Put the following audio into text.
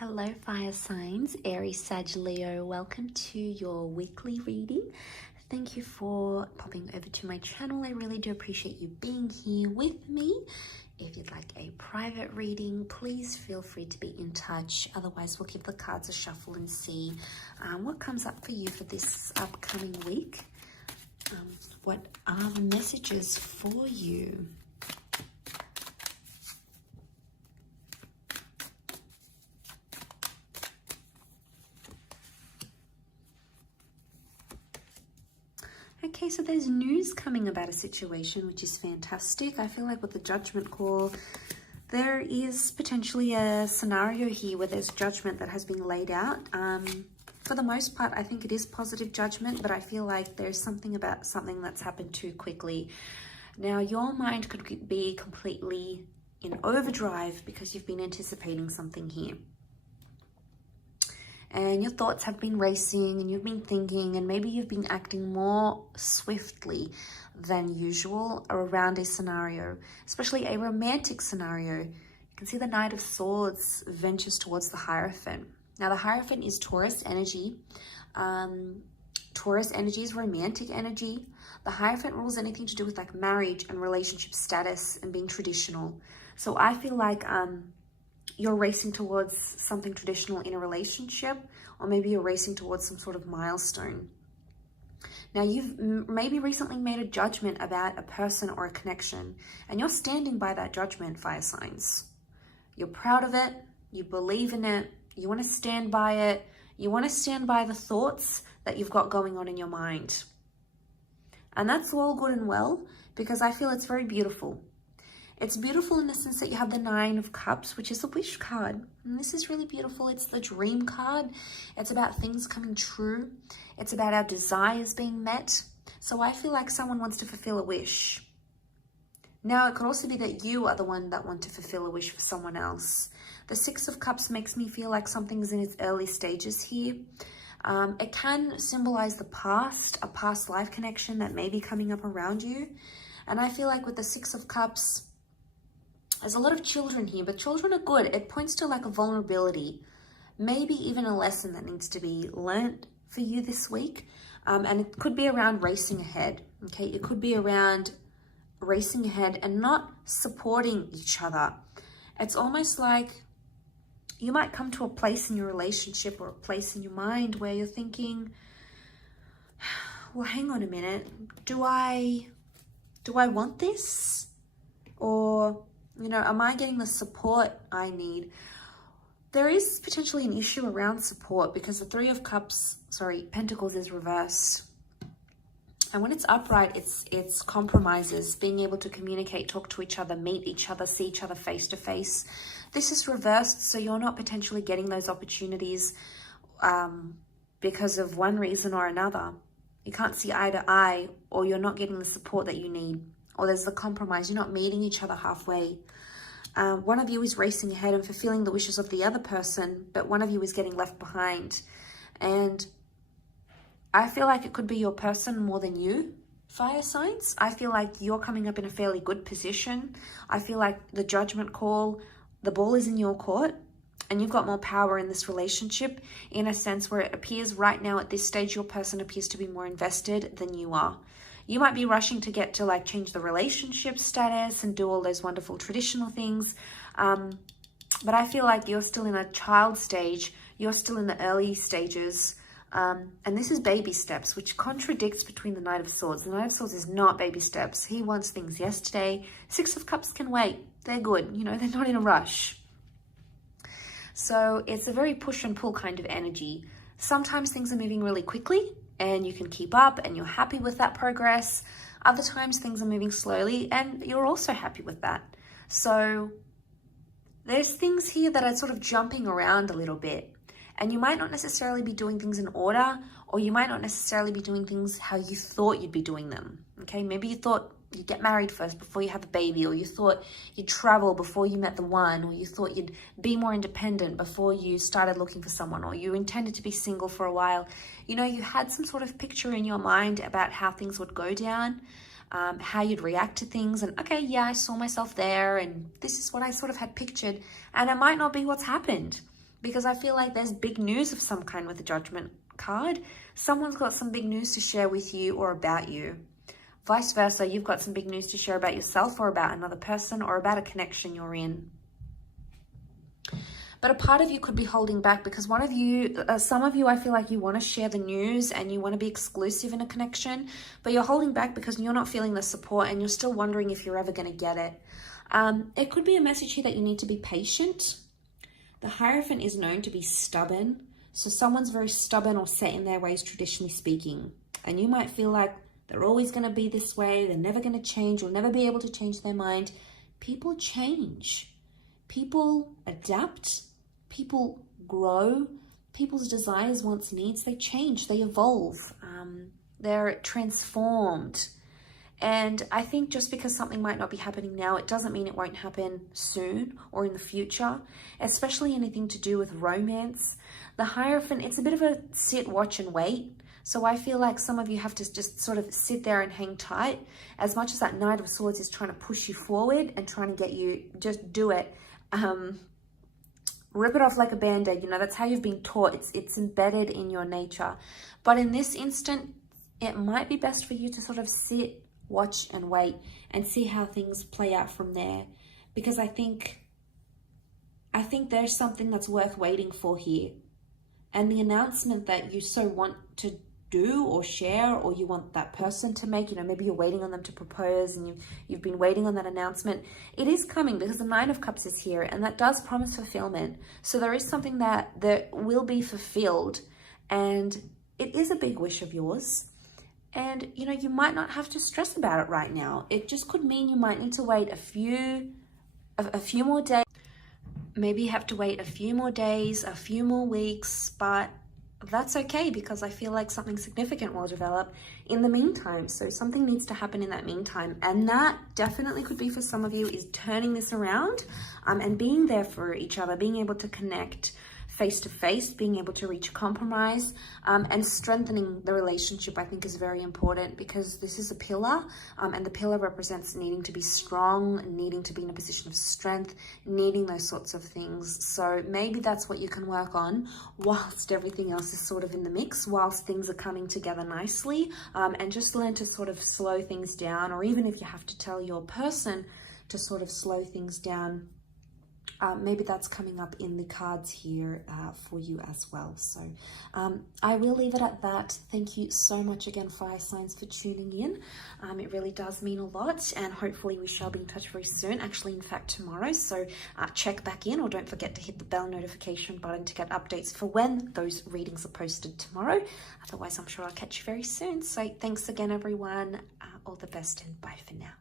Hello fire signs, Aries, Sag, Leo. Welcome to your weekly reading. Thank you for popping over to my channel. I really do appreciate you being here with me. If you'd like a private reading, please feel free to be in touch. Otherwise, we'll give the cards a shuffle and see what comes up for you for this upcoming week. What are the messages for you? Okay, so there's news coming about a situation, which is fantastic. I feel like with the judgment call, there is potentially a scenario here where there's judgment that has been laid out. For the most part, I think it is positive judgment, but I feel like there's something about something that's happened too quickly. Now, your mind could be completely in overdrive because you've been anticipating something here. And your thoughts have been racing and you've been thinking, and maybe you've been acting more swiftly than usual around a scenario, especially a romantic scenario. You can see the Knight of Swords ventures towards the Hierophant. Now, the Hierophant is Taurus energy. Taurus energy is romantic energy. The Hierophant rules anything to do with like marriage and relationship status and being traditional. So I feel like you're racing towards something traditional in a relationship, or maybe you're racing towards some sort of milestone. Now, you've maybe recently made a judgment about a person or a connection, and you're standing by that judgment, fire signs. You're proud of it, you believe in it, you want to stand by it, you want to stand by the thoughts that you've got going on in your mind. And that's all good and well, because I feel it's very beautiful. It's beautiful in the sense that you have the Nine of Cups, which is the wish card. And this is really beautiful. It's the dream card. It's about things coming true. It's about our desires being met. So I feel like someone wants to fulfill a wish. Now, it could also be that you are the one that want to fulfill a wish for someone else. The Six of Cups makes me feel like something's in its early stages here. It can symbolize the past, a past life connection that may be coming up around you. And I feel like with the Six of Cups, there's a lot of children here, but children are good. It points to like a vulnerability, maybe even a lesson that needs to be learnt for you this week. And it could be around racing ahead, okay? It could be around racing ahead and not supporting each other. It's almost like you might come to a place in your relationship or a place in your mind where you're thinking, well, hang on a minute. Do I want this? Or, you know, am I getting the support I need? There is potentially an issue around support because the Three of Pentacles is reversed. And when it's upright, it's compromises, being able to communicate, talk to each other, meet each other, see each other face to face. This is reversed, so you're not potentially getting those opportunities because of one reason or another. You can't see eye to eye, or you're not getting the support that you need. Or there's the compromise, you're not meeting each other halfway. One of you is racing ahead and fulfilling the wishes of the other person, but one of you is getting left behind. And I feel like it could be your person more than you, fire signs. I feel like you're coming up in a fairly good position. I feel like the judgment call, the ball is in your court, and you've got more power in this relationship in a sense where it appears right now at this stage, your person appears to be more invested than you are. You might be rushing to get to like change the relationship status and do all those wonderful traditional things. But I feel like you're still in a child stage. You're still in the early stages. And this is baby steps, which contradicts between the Knight of Swords. The Knight of Swords is not baby steps. He wants things yesterday. Six of Cups can wait. They're good. You know, they're not in a rush. So it's a very push and pull kind of energy. Sometimes things are moving really quickly and you can keep up and you're happy with that progress. Other times things are moving slowly and you're also happy with that. So there's things here that are sort of jumping around a little bit, and you might not necessarily be doing things in order, or you might not necessarily be doing things how you thought you'd be doing them. Okay, maybe you thought you'd get married first before you have a baby, or you thought you'd travel before you met the one, or you thought you'd be more independent before you started looking for someone, or you intended to be single for a while. You know, you had some sort of picture in your mind about how things would go down, how you'd react to things, and okay, yeah, I saw myself there, and this is what I sort of had pictured, and it might not be what's happened. because I feel like there's big news of some kind with the Judgment card. Someone's got some big news to share with you or about you. Vice versa, you've got some big news to share about yourself or about another person or about a connection you're in. But a part of you could be holding back because one of you, some of you, I feel like you want to share the news and you want to be exclusive in a connection, but you're holding back because you're not feeling the support and you're still wondering if you're ever going to get it. It could be a message here that you need to be patient. The Hierophant is known to be stubborn. So someone's very stubborn or set in their ways, traditionally speaking. And you might feel like they're always going to be this way. They're never going to change. You'll never be able to change their mind. People change. People adapt. People grow. People's desires, wants, needs, they change. They evolve. They're transformed. And I think just because something might not be happening now, it doesn't mean it won't happen soon or in the future, especially anything to do with romance. The Hierophant, it's a bit of a sit, watch, and wait. So I feel like some of you have to just sort of sit there and hang tight. As much as that Knight of Swords is trying to push you forward and trying to get you, just do it. Rip it off like a band-aid. You know, that's how you've been taught. It's embedded in your nature. But in this instant, it might be best for you to sort of sit, watch, and wait and see how things play out from there. Because I think there's something that's worth waiting for here. And the announcement that you so want to do or share, or you want that person to make, you know, maybe you're waiting on them to propose and you've been waiting on that announcement. It is coming because the Nine of Cups is here and that does promise fulfillment. So there is something that will be fulfilled and it is a big wish of yours. And, you know, you might not have to stress about it right now. It just could mean you might need to wait a few more days. Maybe you have to wait a few more days, a few more weeks, but that's okay because I feel like something significant will develop in the meantime. So something needs to happen in that meantime. And that definitely could be for some of you is turning this around and being there for each other, being able to connect face to face, being able to reach a compromise and strengthening the relationship, I think is very important because this is a pillar and the pillar represents needing to be strong, needing to be in a position of strength, needing those sorts of things. So maybe that's what you can work on whilst everything else is sort of in the mix, whilst things are coming together nicely, and just learn to sort of slow things down, or even if you have to tell your person to sort of slow things down, maybe that's coming up in the cards here for you as well. So I will leave it at that. Thank you so much again, fire signs, for tuning in. It really does mean a lot, and hopefully we shall be in touch very soon, actually in fact tomorrow. So check back in, or don't forget to hit the bell notification button to get updates for when those readings are posted tomorrow. Otherwise, I'm sure I'll catch you very soon. So thanks again, everyone. All the best and bye for now.